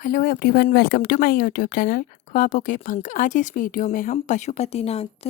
Hello everyone, welcome to my YouTube channel ख्वाबों के पंख। आज इस वीडियो में हम पशुपतिनाथ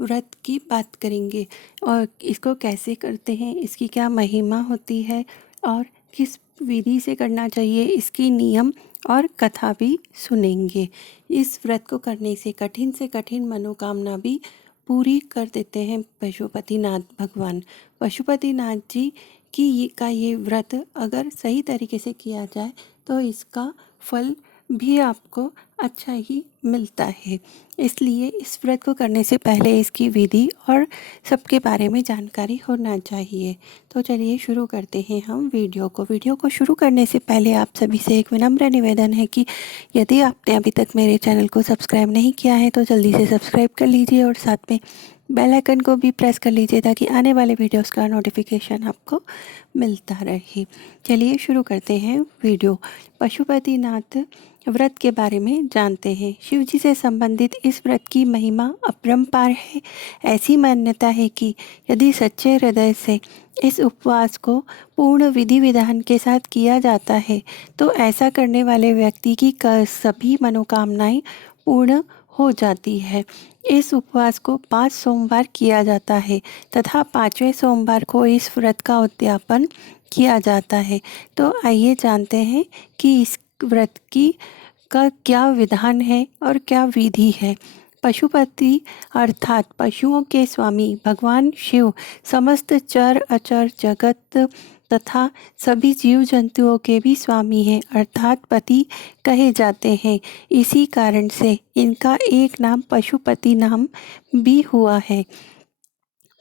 व्रत की बात करेंगे और इसको कैसे करते हैं, इसकी क्या महिमा होती है और किस विधि से करना चाहिए, इसकी नियम और कथा भी सुनेंगे। इस व्रत को करने से कठिन मनोकामना भी पूरी कर देते हैं पशुपतिनाथ भगवान। पशुपतिनाथ जी की ये व्रत अगर सही तरीके से किया जाए तो इसका फल भी आपको अच्छा ही मिलता है। इसलिए इस व्रत को करने से पहले इसकी विधि और सबके बारे में जानकारी होना चाहिए। तो चलिए शुरू करते हैं हम वीडियो को शुरू करने से पहले आप सभी से एक विनम्र निवेदन है कि यदि आपने अभी तक मेरे चैनल को सब्सक्राइब नहीं किया है तो जल्दी से सब्सक्राइब कर लीजिए और साथ में बेल आइकन को भी प्रेस कर लीजिए ताकि आने वाले वीडियोस का नोटिफिकेशन आपको मिलता रहे। चलिए शुरू करते हैं वीडियो। पशुपतिनाथ व्रत के बारे में जानते हैं। शिव जी से संबंधित इस व्रत की महिमा अपरंपार है। ऐसी मान्यता है कि यदि सच्चे हृदय से इस उपवास को पूर्ण विधि विधान के साथ किया जाता है तो ऐसा करने वाले व्यक्ति की सभी मनोकामनाएं पूर्ण हो जाती है। इस उपवास को 5 सोमवार किया जाता है तथा 5वें सोमवार को इस व्रत का उद्यापन किया जाता है। तो आइए जानते हैं कि इस व्रत की का क्या विधान है और क्या विधि है। पशुपति अर्थात पशुओं के स्वामी भगवान शिव समस्त चर अचर जगत तथा सभी जीव जंतुओं के भी स्वामी हैं अर्थात पति कहे जाते हैं। इसी कारण से इनका एक नाम पशुपति नाम भी हुआ है।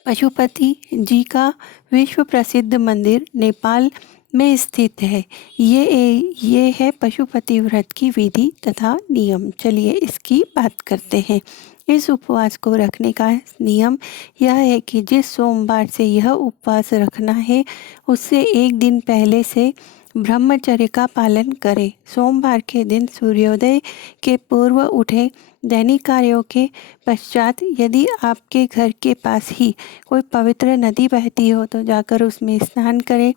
पशुपति जी का विश्व प्रसिद्ध मंदिर नेपाल में स्थित है। ये है पशुपति व्रत की विधि तथा नियम। चलिए इसकी बात करते हैं। इस उपवास को रखने का नियम यह है कि जिस सोमवार से यह उपवास रखना है उससे एक दिन पहले से ब्रह्मचर्य का पालन करें। सोमवार के दिन सूर्योदय के पूर्व उठे। दैनिक कार्यों के पश्चात यदि आपके घर के पास ही कोई पवित्र नदी बहती हो तो जाकर उसमें स्नान करें,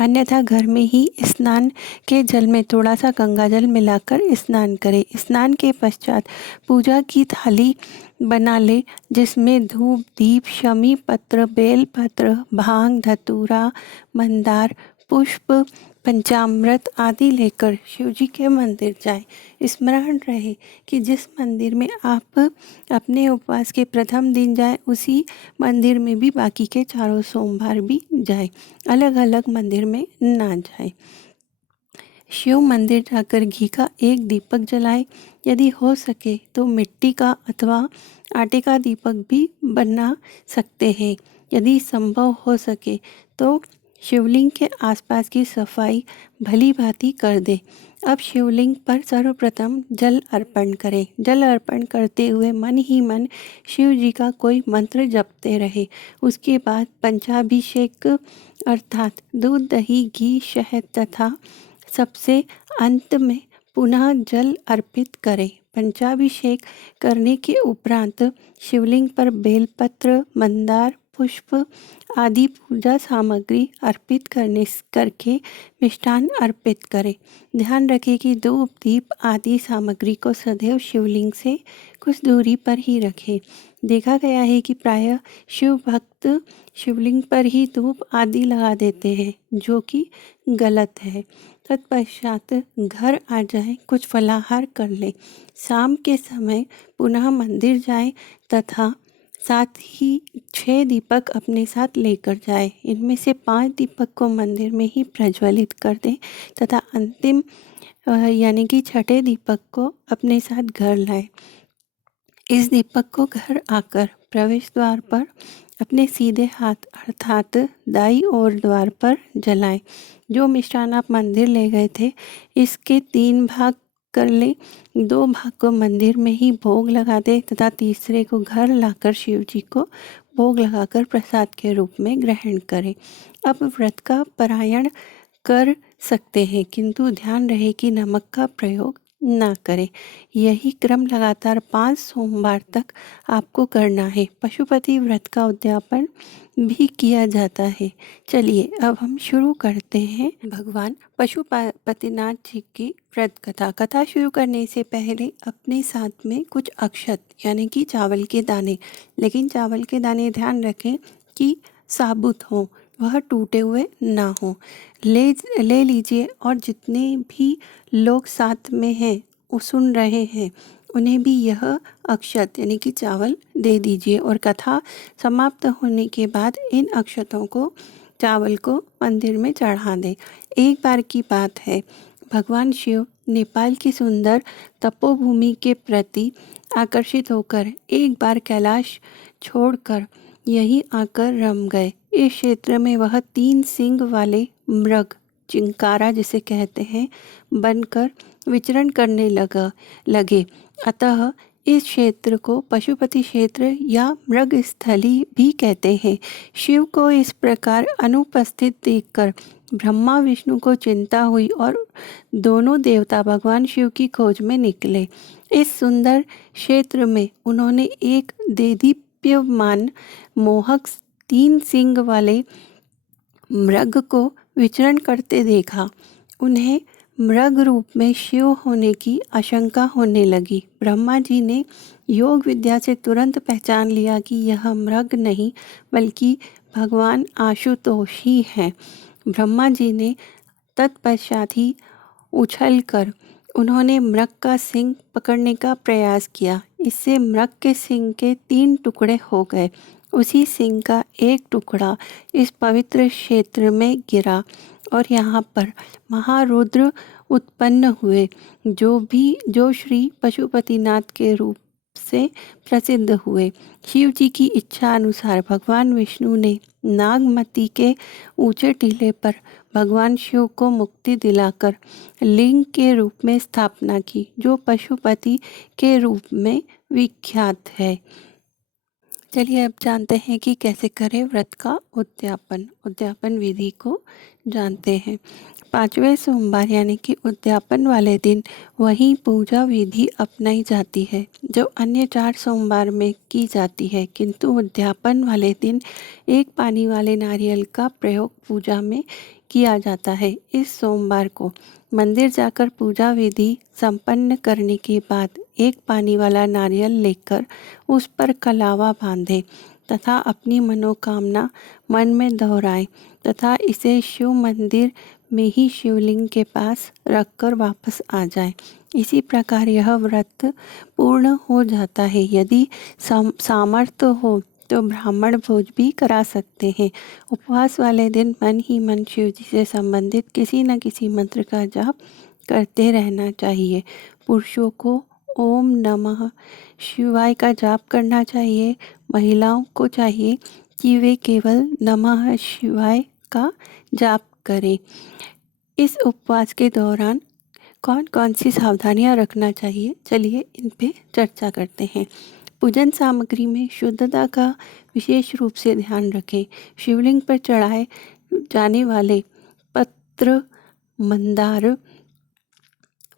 अन्यथा घर में ही स्नान के जल में थोड़ा सा गंगा जल मिलाकर स्नान करें। स्नान के पश्चात पूजा की थाली बना ले जिसमें धूप दीप शमी पत्र बेल पत्र भांग धतूरा मंदार पुष्प पंचामृत आदि लेकर शिव जी के मंदिर जाएं। स्मरण रहे कि जिस मंदिर में आप अपने उपवास के प्रथम दिन जाएं उसी मंदिर में भी बाकी के चारों सोमवार भी जाएं, अलग अलग मंदिर में ना जाएं। शिव मंदिर जाकर घी का एक दीपक जलाएं। यदि हो सके तो मिट्टी का अथवा आटे का दीपक भी बना सकते हैं। यदि संभव हो सके तो शिवलिंग के आसपास की सफाई भली भांति कर दें। अब शिवलिंग पर सर्वप्रथम जल अर्पण करें। जल अर्पण करते हुए मन ही मन शिव जी का कोई मंत्र जपते रहे। उसके बाद पंचाभिषेक अर्थात दूध दही घी शहद तथा सबसे अंत में पुनः जल अर्पित करें। पंचाभिषेक करने के उपरांत शिवलिंग पर बेलपत्र मंदार पुष्प आदि पूजा सामग्री अर्पित करके मिष्ठान अर्पित करें। ध्यान रखें कि धूप दीप आदि सामग्री को सदैव शिवलिंग से कुछ दूरी पर ही रखें। देखा गया है कि प्रायः शिव भक्त शिवलिंग पर ही धूप आदि लगा देते हैं, जो कि गलत है। तत्पश्चात घर आ जाएं, कुछ फलाहार कर लें। शाम के समय पुनः मंदिर जाएं तथा साथ ही 6 दीपक अपने साथ लेकर जाएं। इनमें से 5 दीपक को मंदिर में ही प्रज्वलित कर दें तथा अंतिम यानी कि छठे दीपक को अपने साथ घर लाएं। इस दीपक को घर आकर प्रवेश द्वार पर अपने सीधे हाथ अर्थात दाईं ओर द्वार पर जलाएं। जो मिष्ठान आप मंदिर ले गए थे इसके 3 भाग कर लें। 2 भाग को मंदिर में ही भोग लगा दें तथा तीसरे को घर लाकर शिव जी को भोग लगाकर प्रसाद के रूप में ग्रहण करें। अब व्रत का पारायण कर सकते हैं, किंतु ध्यान रहे कि नमक का प्रयोग ना करें। यही क्रम लगातार 5 सोमवार तक आपको करना है। पशुपति व्रत का उद्यापन भी किया जाता है। चलिए अब हम शुरू करते हैं भगवान पशुपतिनाथ जी की व्रत कथा। कथा शुरू करने से पहले अपने साथ में कुछ अक्षत यानी कि चावल के दाने, लेकिन चावल के दाने ध्यान रखें कि साबुत हों, वह टूटे हुए ना हो, ले लीजिए। और जितने भी लोग साथ में हैं वो सुन रहे हैं उन्हें भी यह अक्षत यानी कि चावल दे दीजिए। और कथा समाप्त होने के बाद इन अक्षतों को, चावल को मंदिर में चढ़ा दें। एक बार की बात है, भगवान शिव नेपाल की सुंदर तपोभूमि के प्रति आकर्षित होकर एक बार कैलाश छोड़कर यहीं आकर रम गए। इस क्षेत्र में वह 3 सींग वाले मृग, चिंकारा जिसे कहते हैं, बनकर विचरण करने लगे। अतः इस क्षेत्र को पशुपति क्षेत्र या मृग स्थली भी कहते हैं। शिव को इस प्रकार अनुपस्थित देखकर ब्रह्मा विष्णु को चिंता हुई और दोनों देवता भगवान शिव की खोज में निकले। इस सुंदर क्षेत्र में उन्होंने एक देदीप्यमान मोहक 3 सींग वाले मृग को विचरण करते देखा। उन्हें मृग रूप में शिव होने की आशंका होने लगी। ब्रह्मा जी ने योग विद्या से तुरंत पहचान लिया कि यह मृग नहीं बल्कि भगवान आशुतोष ही हैं। ब्रह्मा जी ने तत्पश्चात ही उछलकर उन्होंने मृग का सिंग पकड़ने का प्रयास किया। इससे मृग के सिंग के 3 टुकड़े हो गए। उसी सिंह का एक टुकड़ा इस पवित्र क्षेत्र में गिरा और यहाँ पर महारुद्र उत्पन्न हुए, जो श्री पशुपतिनाथ के रूप से प्रसिद्ध हुए। शिव जी की इच्छा अनुसार भगवान विष्णु ने नागमती के ऊंचे टीले पर भगवान शिव को मुक्ति दिलाकर लिंग के रूप में स्थापना की, जो पशुपति के रूप में विख्यात है। चलिए अब जानते हैं कि कैसे करें व्रत का उद्यापन विधि को जानते हैं। 5वें सोमवार यानी कि उद्यापन वाले दिन वही पूजा विधि अपनाई जाती है जो अन्य 4 सोमवार में की जाती है, किंतु उद्यापन वाले दिन एक पानी वाले नारियल का प्रयोग पूजा में किया जाता है। इस सोमवार को मंदिर जाकर पूजा विधि संपन्न करने के बाद एक पानी वाला नारियल लेकर उस पर कलावा बांधे तथा अपनी मनोकामना मन में दोहराएं तथा इसे शिव मंदिर में ही शिवलिंग के पास रखकर वापस आ जाएं। इसी प्रकार यह व्रत पूर्ण हो जाता है। यदि सामर्थ्य हो तो ब्राह्मण भोज भी करा सकते हैं। उपवास वाले दिन मन ही मन शिव जी से संबंधित किसी न किसी मंत्र का जाप करते रहना चाहिए। पुरुषों को ओम नमः शिवाय का जाप करना चाहिए। महिलाओं को चाहिए कि वे केवल नमः शिवाय का जाप करें। इस उपवास के दौरान कौन कौन सी सावधानियां रखना चाहिए, चलिए इन पे चर्चा करते हैं। पूजन सामग्री में शुद्धता का विशेष रूप से ध्यान रखें। शिवलिंग पर चढ़ाए जाने वाले पत्र, मंदार,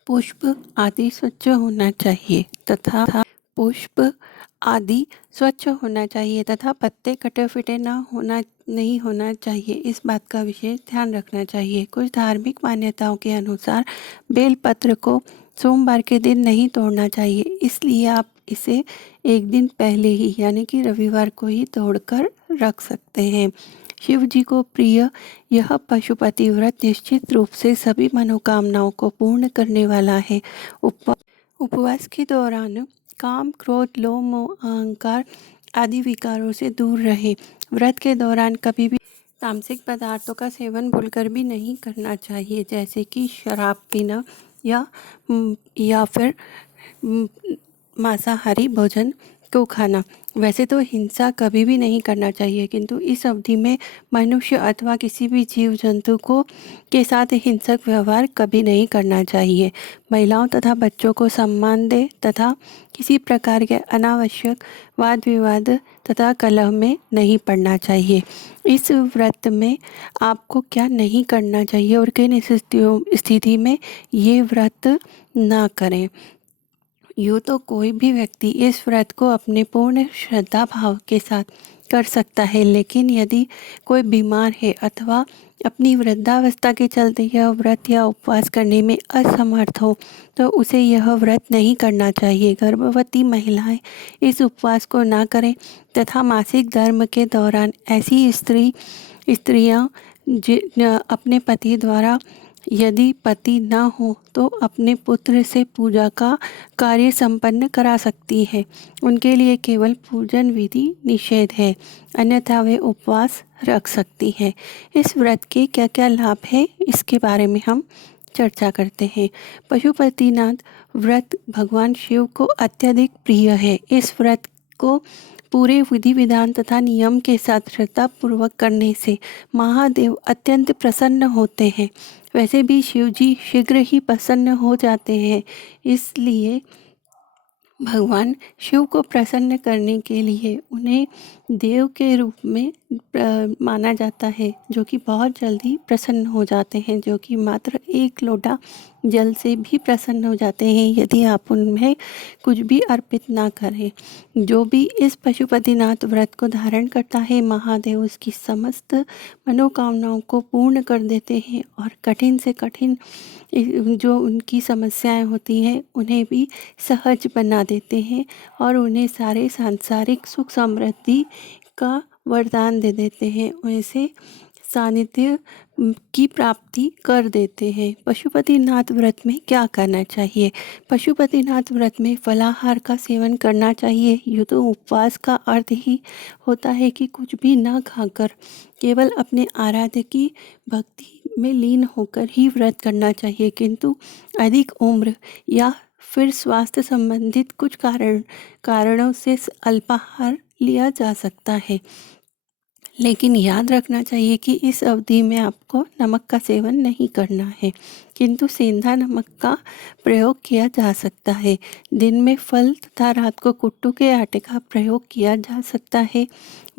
पुष्प आदि स्वच्छ होना चाहिए तथा पत्ते कटे फिटे नहीं होना चाहिए। इस बात का विशेष ध्यान रखना चाहिए। कुछ धार्मिक मान्यताओं के अनुसार बेलपत्र को सोमवार के दिन नहीं तोड़ना चाहिए, इसलिए आप इसे एक दिन पहले ही यानी कि रविवार को ही तोड़कर रख सकते हैं। शिव जी को प्रिय यह पशुपति व्रत निश्चित रूप से सभी मनोकामनाओं को पूर्ण करने वाला है। उपवास के दौरान काम, क्रोध, लोभ, मोह, अहंकार आदि विकारों से दूर रहे। व्रत के दौरान कभी भी तामसिक पदार्थों का सेवन भूलकर भी नहीं करना चाहिए, जैसे कि शराब पीना या फिर मांसाहारी भोजन को खाना। वैसे तो हिंसा कभी भी नहीं करना चाहिए, किंतु इस अवधि में मनुष्य अथवा किसी भी जीव जंतु को के साथ हिंसक व्यवहार कभी नहीं करना चाहिए। महिलाओं तथा बच्चों को सम्मान दें तथा किसी प्रकार के अनावश्यक वाद विवाद तथा कलह में नहीं पड़ना चाहिए। इस व्रत में आपको क्या नहीं करना चाहिए और किन स्थिति में ये व्रत ना करें। यूँ तो कोई भी व्यक्ति इस व्रत को अपने पूर्ण श्रद्धा भाव के साथ कर सकता है, लेकिन यदि कोई बीमार है अथवा अपनी वृद्धावस्था के चलते यह व्रत या उपवास करने में असमर्थ हो तो उसे यह व्रत नहीं करना चाहिए। गर्भवती महिलाएं इस उपवास को ना करें तथा मासिक धर्म के दौरान ऐसी स्त्रियां अपने पति द्वारा यदि पति न हो तो अपने पुत्र से पूजा का कार्य संपन्न करा सकती है। उनके लिए केवल पूजन विधि निषेध है, अन्यथा वे उपवास रख सकती हैं। इस व्रत के क्या क्या लाभ है इसके बारे में हम चर्चा करते हैं। पशुपतिनाथ व्रत भगवान शिव को अत्यधिक प्रिय है। इस व्रत को पूरे विधि विधान तथा नियम के साथ श्रद्धापूर्वक करने से महादेव अत्यंत प्रसन्न होते हैं। वैसे भी शिव जी शीघ्र ही प्रसन्न हो जाते हैं, इसलिए भगवान शिव को प्रसन्न करने के लिए उन्हें देव के रूप में माना जाता है, जो कि बहुत जल्दी प्रसन्न हो जाते हैं, जो कि मात्र एक लोटा जल से भी प्रसन्न हो जाते हैं यदि आप उनमें कुछ भी अर्पित ना करें। जो भी इस पशुपतिनाथ व्रत को धारण करता है, महादेव उसकी समस्त मनोकामनाओं को पूर्ण कर देते हैं और कठिन से कठिन जो उनकी समस्याएं होती हैं उन्हें भी सहज बना देते हैं और उन्हें सारे सांसारिक सुख समृद्धि का वरदान दे देते हैं, उनसे सानिध्य की प्राप्ति कर देते हैं। पशुपतिनाथ व्रत में क्या करना चाहिए? पशुपतिनाथ व्रत में फलाहार का सेवन करना चाहिए। यूँ तो उपवास का अर्थ ही होता है कि कुछ भी ना खाकर केवल अपने आराध्य की भक्ति में लीन होकर ही व्रत करना चाहिए, किंतु अधिक उम्र या फिर स्वास्थ्य संबंधित कुछ कारणों से अल्पाहार लिया जा सकता है। लेकिन याद रखना चाहिए कि इस अवधि में आपको नमक का सेवन नहीं करना है, किंतु सेंधा नमक का प्रयोग किया जा सकता है। दिन में फल तथा रात को कुट्टू के आटे का प्रयोग किया जा सकता है।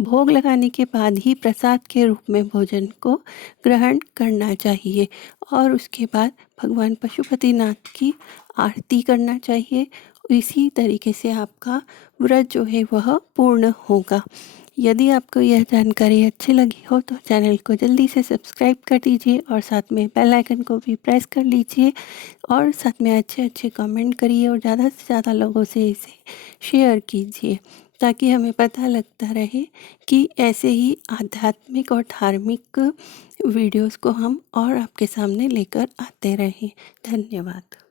भोग लगाने के बाद ही प्रसाद के रूप में भोजन को ग्रहण करना चाहिए और उसके बाद भगवान पशुपतिनाथ की आरती करना चाहिए। इसी तरीके से आपका व्रत जो है वह पूर्ण होगा। यदि आपको यह जानकारी अच्छी लगी हो तो चैनल को जल्दी से सब्सक्राइब कर दीजिए और साथ में बेल आइकन को भी प्रेस कर लीजिए और साथ में अच्छे अच्छे कमेंट करिए और ज़्यादा से ज़्यादा लोगों से इसे शेयर कीजिए, ताकि हमें पता लगता रहे कि ऐसे ही आध्यात्मिक और धार्मिक वीडियोस को हम और आपके सामने लेकर आते रहें। धन्यवाद।